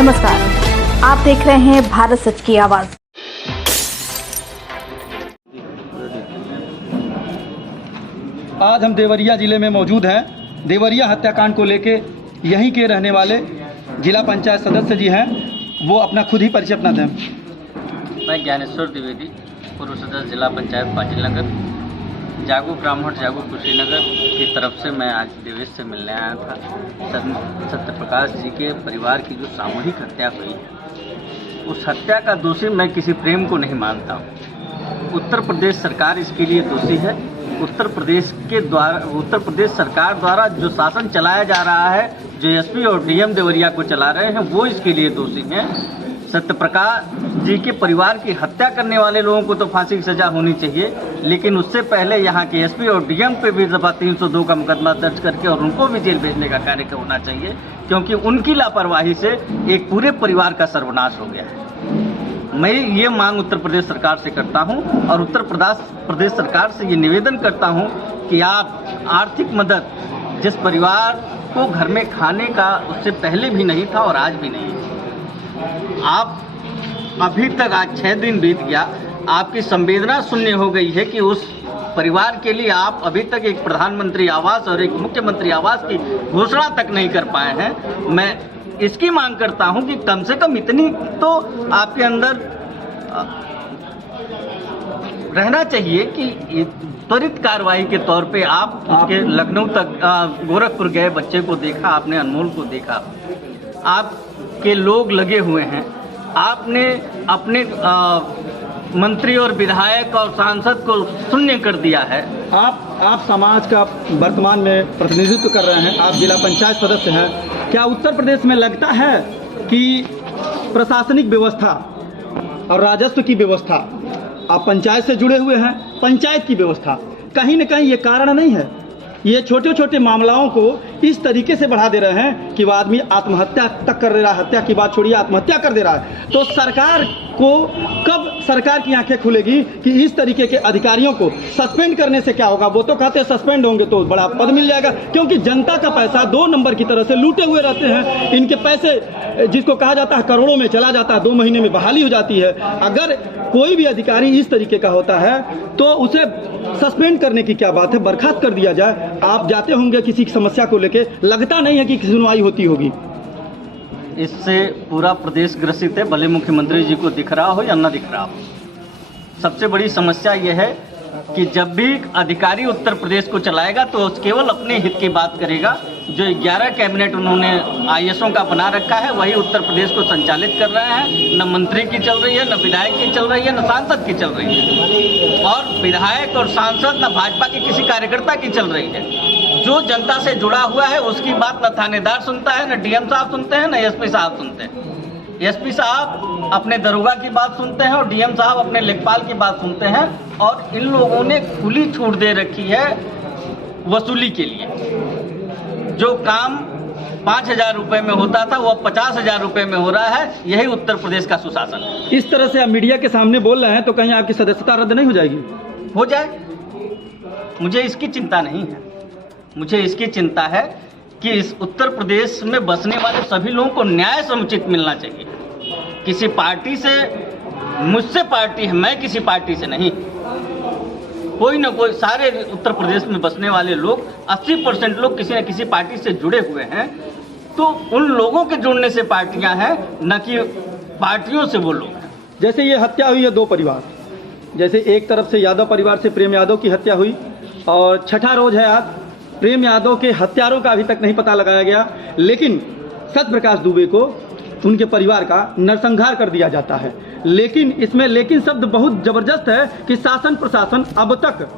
नमस्कार, आप देख रहे हैं भारत सच की आवाज। आज हम देवरिया जिले में मौजूद हैं। देवरिया हत्याकांड को लेके यहीं के रहने वाले जिला पंचायत सदस्य जी हैं, वो अपना खुद ही परिचय अपना दें। मैं ज्ञानेश्वर द्विवेदी, पूर्व सदस्य जिला पंचायत पाटिल नगर, जागू ब्राह्मण जागू कुशीनगर की तरफ से मैं आज देवेश से मिलने आया था। सत्यप्रकाश जी के परिवार की जो सामूहिक हत्या हुई है, उस हत्या का दोषी मैं किसी प्रेम को नहीं मानता हूँ। उत्तर प्रदेश सरकार इसके लिए दोषी है। उत्तर प्रदेश सरकार द्वारा जो शासन चलाया जा रहा है, जो एसपी और डीएम देवरिया को चला रहे हैं, वो इसके लिए दोषी हैं। सत्यप्रकाश जी के परिवार की हत्या करने वाले लोगों को तो फांसी की सजा होनी चाहिए, लेकिन उससे पहले यहाँ के एसपी और डीएम पे भी दफा 302 का मुकदमा दर्ज करके और उनको भी जेल भेजने का कार्य होना चाहिए, क्योंकि उनकी लापरवाही से एक पूरे परिवार का सर्वनाश हो गया है। मैं ये मांग उत्तर प्रदेश सरकार से करता हूँ और उत्तर प्रदेश सरकार से ये निवेदन करता हूँ कि आप आर्थिक मदद, जिस परिवार को घर में खाने का उससे पहले भी नहीं था और आज भी नहीं है, आप अभी तक आज 6 दिन बीत गया, आपकी संवेदना शून्य हो गई है कि उस परिवार के लिए आप अभी तक एक प्रधानमंत्री आवास और एक मुख्यमंत्री आवास की घोषणा तक नहीं कर पाए हैं। मैं इसकी मांग करता हूं कि कम से कम इतनी तो आपके अंदर रहना चाहिए कि त्वरित कार्रवाई के तौर पे आप उसके लखनऊ तक गोरखपुर गए बच्चे को देखा, आपने अनमोल को देखा, आपके लोग लगे हुए हैं, आपने अपने मंत्री और विधायक और सांसद को शून्य कर दिया है। आप समाज का वर्तमान में प्रतिनिधित्व कर रहे हैं, आप जिला पंचायत सदस्य हैं। क्या उत्तर प्रदेश में लगता है कि प्रशासनिक व्यवस्था और राजस्व की व्यवस्था, आप पंचायत से जुड़े हुए हैं, पंचायत की व्यवस्था कहीं न कहीं ये कारण नहीं है? ये छोटे छोटे मामलाओं को इस तरीके से बढ़ा दे रहे हैं कि वो आदमी आत्महत्या तक कर दे रहा है, हत्या की बात छोड़िए आत्महत्या कर दे रहा है। तो सरकार को कब सरकार की आंखें खुलेगी कि इस तरीके के अधिकारियों को सस्पेंड करने से क्या होगा? वो तो कहते हैं सस्पेंड होंगे तो बड़ा पद मिल जाएगा, क्योंकि जनता का पैसा 2 नंबर की तरह से लूटे हुए रहते हैं। इनके पैसे जिसको कहा जाता है करोड़ों में चला जाता है, 2 महीने में बहाली हो जाती है। अगर कोई भी अधिकारी इस तरीके का होता है तो उसे सस्पेंड करने की क्या बात है, बर्खास्त कर दिया जाए। आप जाते होंगे किसी की समस्या को लेके, लगता नहीं है कि सुनवाई होती होगी। इससे पूरा प्रदेश ग्रसित है, भले मुख्यमंत्री जी को दिख रहा हो या न दिख रहा हो। सबसे बड़ी समस्या यह है कि जब भी अधिकारी उत्तर प्रदेश को चलाएगा तो केवल अपने हित की बात करेगा। जो 11 कैबिनेट उन्होंने आईएएसओं का बना रखा है, वही उत्तर प्रदेश को संचालित कर रहे हैं। न मंत्री की चल रही है, न विधायक की चल रही है, न सांसद की चल रही है, और विधायक और सांसद न भाजपा के किसी कार्यकर्ता की चल रही है। जो जनता से जुड़ा हुआ है उसकी बात न थानेदार सुनता है, न डीएम साहब सुनते हैं, न एसपी साहब सुनते हैं। एसपी साहब अपने दरोगा की बात सुनते हैं और डीएम साहब अपने लेखपाल की बात सुनते हैं, और इन लोगों ने खुली छूट दे रखी है वसूली के लिए। जो काम 5,000 रुपए में होता था वो अब 50,000 रुपए में हो रहा है। यही उत्तर प्रदेश का सुशासन है। इस तरह से आप मीडिया के सामने बोल रहे हैं तो कहीं आपकी सदस्यता रद्द नहीं हो जाएगी? हो जाए, मुझे इसकी चिंता नहीं है। मुझे इसकी चिंता है कि इस उत्तर प्रदेश में बसने वाले सभी लोगों को न्याय समुचित मिलना चाहिए। किसी पार्टी से, मुझसे पार्टी है, मैं किसी पार्टी से नहीं, कोई ना कोई, सारे उत्तर प्रदेश में बसने वाले लोग 80% लोग किसी न किसी पार्टी से जुड़े हुए हैं। तो उन लोगों के जुड़ने से पार्टियां हैं, न कि पार्टियों से वो लोग हैं। जैसे ये हत्या हुई है 2 परिवार, जैसे एक तरफ से यादव परिवार से प्रेम यादव की हत्या हुई, और छठा रोज है आज प्रेम यादव के हत्यारों का अभी तक नहीं पता लगाया गया, लेकिन सत्यप्रकाश दुबे को उनके परिवार का नरसंहार कर दिया जाता है। लेकिन इसमें लेकिन शब्द बहुत जबरदस्त है कि शासन प्रशासन अब तक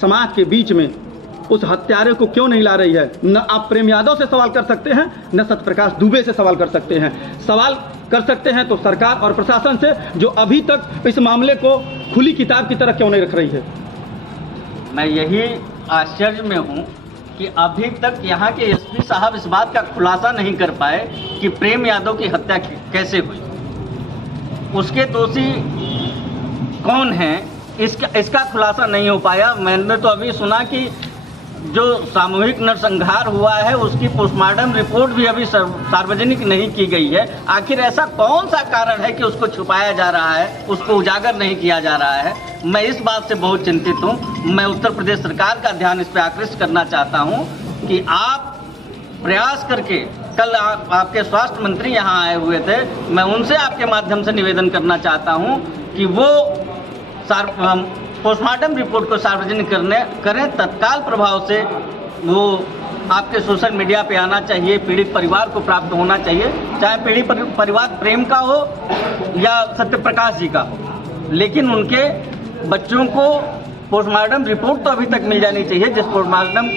समाज के बीच में उस हत्यारे को क्यों नहीं ला रही है। न आप प्रेम यादव से सवाल कर सकते हैं, न सत्यप्रकाश दुबे से सवाल कर सकते हैं। सवाल कर सकते हैं तो सरकार और प्रशासन से, जो अभी तक इस मामले को खुली किताब की तरह क्यों नहीं रख रही है। मैं यही आश्चर्य में हूँ कि अभी तक यहाँ के एसपी साहब इस बात का खुलासा नहीं कर पाए कि प्रेम यादव की हत्या कैसे हुई, उसके दोषी कौन हैं, इसका खुलासा नहीं हो पाया। मैंने तो अभी सुना कि जो सामूहिक नरसंहार हुआ है उसकी पोस्टमार्टम रिपोर्ट भी अभी सार्वजनिक नहीं की गई है। आखिर ऐसा कौन सा कारण है कि उसको छुपाया जा रहा है, उसको उजागर नहीं किया जा रहा है? मैं इस बात से बहुत चिंतित हूँ। मैं उत्तर प्रदेश सरकार का ध्यान इस पर आकृष्ट करना चाहता हूँ कि आप प्रयास करके, कल आपके स्वास्थ्य मंत्री यहाँ आए हुए थे, मैं उनसे आपके माध्यम से निवेदन करना चाहता हूँ कि वो पोस्टमार्टम रिपोर्ट को सार्वजनिक करें तत्काल प्रभाव से। वो आपके सोशल मीडिया पे आना चाहिए, पीड़ित परिवार को प्राप्त होना चाहिए, चाहे पीड़ित परिवार प्रेम का हो या सत्यप्रकाश जी का हो, लेकिन उनके बच्चों को पोस्टमार्टम रिपोर्ट तो अभी तक मिल जानी चाहिए। जिस पोस्टमार्टम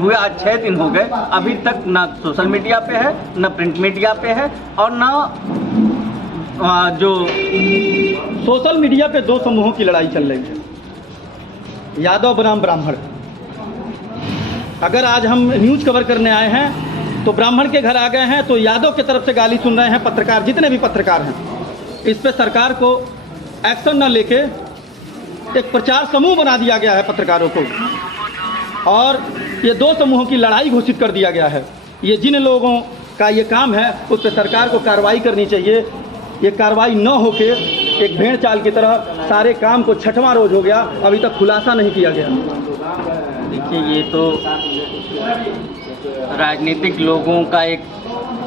हुए आज 6 दिन हो गए, अभी तक ना सोशल मीडिया पे है, ना प्रिंट मीडिया पे है, और ना जो सोशल मीडिया पे दो समूहों की लड़ाई चल रही है, यादव बनाम ब्राह्मण। अगर आज हम न्यूज़ कवर करने आए हैं तो ब्राह्मण के घर आ गए हैं, तो यादव की तरफ से गाली सुन रहे हैं पत्रकार, जितने भी पत्रकार हैं। इस पे सरकार को एक्शन न लेके एक प्रचार समूह बना दिया गया है पत्रकारों को, और ये दो समूहों की लड़ाई घोषित कर दिया गया है। ये जिन लोगों का ये काम है उस पर सरकार को कार्रवाई करनी चाहिए। ये कार्रवाई न होके एक भेड़ चाल की तरह सारे काम को 6वां रोज हो गया, अभी तक खुलासा नहीं किया गया। देखिए, ये तो राजनीतिक लोगों का एक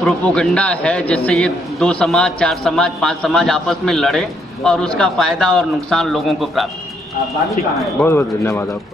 प्रोपोगंडा है, जिससे ये 2 समाज, 4 समाज, 5 समाज आपस में लड़े और उसका फ़ायदा और नुकसान लोगों को प्राप्त। बहुत बहुत धन्यवाद आपका।